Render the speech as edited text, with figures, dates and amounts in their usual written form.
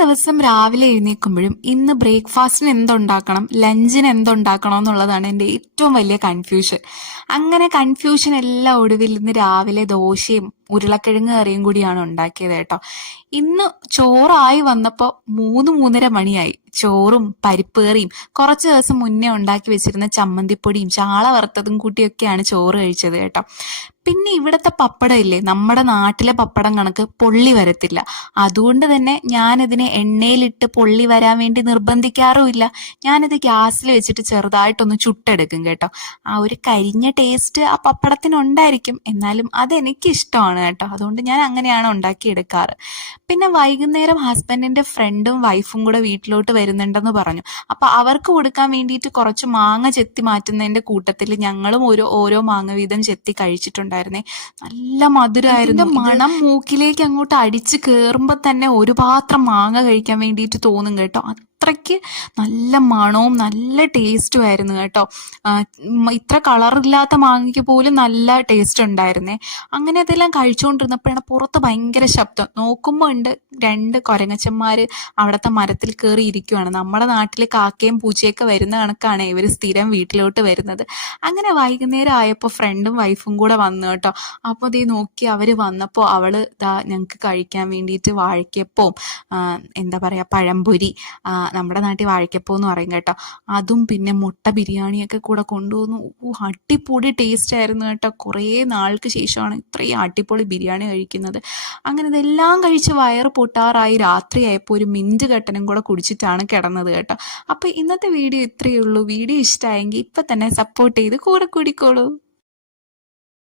ദിവസം രാവിലെ എഴുന്നേൽക്കുമ്പോഴും ഇന്ന് ബ്രേക്ക്ഫാസ്റ്റിന് എന്തുണ്ടാക്കണം, ലഞ്ചിന് എന്തുണ്ടാക്കണം എന്നുള്ളതാണ് എൻ്റെ ഏറ്റവും വലിയ കൺഫ്യൂഷൻ. അങ്ങനെ കൺഫ്യൂഷൻ എല്ലാം ഒടുവിൽ ഇന്ന് രാവിലെ ദോശയും ഉരുളക്കിഴങ്ങ് കറിയും കൂടിയാണ് ഉണ്ടാക്കിയത് കേട്ടോ. ഇന്ന് ചോറായി വന്നപ്പോൾ 3-3:30 മണിയായി. ചോറും പരിപ്പ് കറിയും കുറച്ച് ദിവസം മുന്നേ ഉണ്ടാക്കി വെച്ചിരുന്ന ചമ്മന്തിപ്പൊടിയും ചാള വറുത്തതും കൂട്ടിയൊക്കെയാണ് ചോറ് കഴിച്ചത് കേട്ടോ. പിന്നെ ഇവിടുത്തെ പപ്പടം ഇല്ലേ, നമ്മുടെ നാട്ടിലെ പപ്പടം കണക്ക് പൊള്ളി വരത്തില്ല. അതുകൊണ്ട് തന്നെ ഞാനിതിനെ എണ്ണയിലിട്ട് പൊള്ളി വരാൻ വേണ്ടി നിർബന്ധിക്കാറുമില്ല. ഞാനിത് ഗ്യാസിൽ വെച്ചിട്ട് ചെറുതായിട്ടൊന്ന് ചുട്ടെടുക്കും കേട്ടോ. ആ ഒരു കരിഞ്ഞ ടേസ്റ്റ് ആ പപ്പടത്തിനുണ്ടായിരിക്കും, എന്നാലും അതെനിക്ക് ഇഷ്ടമാണ് കേട്ടോ. അതുകൊണ്ട് ഞാൻ അങ്ങനെയാണ് ഉണ്ടാക്കിയെടുക്കാറ്. പിന്നെ വൈകുന്നേരം ഹസ്ബൻഡിന്റെ ഫ്രണ്ടും വൈഫും കൂടെ വീട്ടിലോട്ട് വരുന്നുണ്ടെന്ന് പറഞ്ഞു. അപ്പൊ അവർക്ക് കൊടുക്കാൻ വേണ്ടിയിട്ട് കുറച്ച് മാങ്ങ ചെത്തി മാറ്റുന്നതിന്റെ കൂട്ടത്തിൽ ഞങ്ങളും ഓരോ മാങ്ങ വീതം ചെത്തി കഴിച്ചിട്ടുണ്ടായിരുന്നേ. നല്ല മധുരമായിരുന്നു. മണം മൂക്കിലേക്ക് അങ്ങോട്ട് അടിച്ച് കേറുമ്പോ തന്നെ ഒരു പാത്രം മാങ്ങ കഴിക്കാൻ വേണ്ടിയിട്ട് തോന്നും കേട്ടോ. അത്രയ്ക്ക് നല്ല മണവും നല്ല ടേസ്റ്റും ആയിരുന്നു കേട്ടോ. ഇത്ര കളറില്ലാത്ത മാങ്ങയ്ക്ക് പോലും നല്ല ടേസ്റ്റ് ഉണ്ടായിരുന്നേ. അങ്ങനെ അതെല്ലാം കഴിച്ചുകൊണ്ടിരുന്നപ്പോഴാണ് പുറത്ത് ഭയങ്കര ശബ്ദം. നോക്കുമ്പോൾ ഉണ്ട് 2 കൊരങ്ങച്ചന്മാര് അവിടുത്തെ മരത്തിൽ കയറി ഇരിക്കുവാണ്. നമ്മുടെ നാട്ടിൽ കാക്കയും പൂച്ചയൊക്കെ വരുന്ന കണക്കാണ് ഇവർ സ്ഥിരം വീട്ടിലോട്ട് വരുന്നത്. അങ്ങനെ വൈകുന്നേരം ആയപ്പോൾ ഫ്രണ്ടും വൈഫും കൂടെ വന്നു കേട്ടോ. അപ്പോൾ ദേ നോക്കി അവര് വന്നപ്പോൾ അവള് ഞങ്ങൾക്ക് കഴിക്കാൻ വേണ്ടിയിട്ട് വാഴയ്ക്കപ്പവും എന്താ പറയാ പഴംപൊരി, നമ്മുടെ നാട്ടിൽ വാഴയ്ക്കപ്പം എന്ന് പറയും കേട്ടോ, അതും പിന്നെ മുട്ട ബിരിയാണിയൊക്കെ കൂടെ കൊണ്ടുവന്നു. അടിപൊളി ടേസ്റ്റ് ആയിരുന്നു കേട്ടോ. കുറേ നാൾക്ക് ശേഷമാണ് ഇത്രയും അടിപൊളി ബിരിയാണി കഴിക്കുന്നത്. അങ്ങനെ ഇതെല്ലാം കഴിച്ച് വയറ് പൊട്ടാറായി രാത്രിയായപ്പോൾ ഒരു മിൻറ്റ് കട്ടനും കൂടെ കുടിച്ചിട്ടാണ് കിടന്നത് കേട്ടോ. അപ്പോൾ ഇന്നത്തെ വീഡിയോ ഇത്രയേ ഉള്ളൂ. വീഡിയോ ഇഷ്ടമായെങ്കിൽ ഇപ്പം തന്നെ സപ്പോർട്ട് ചെയ്ത് കൂടെ കൂടിക്കോളൂ.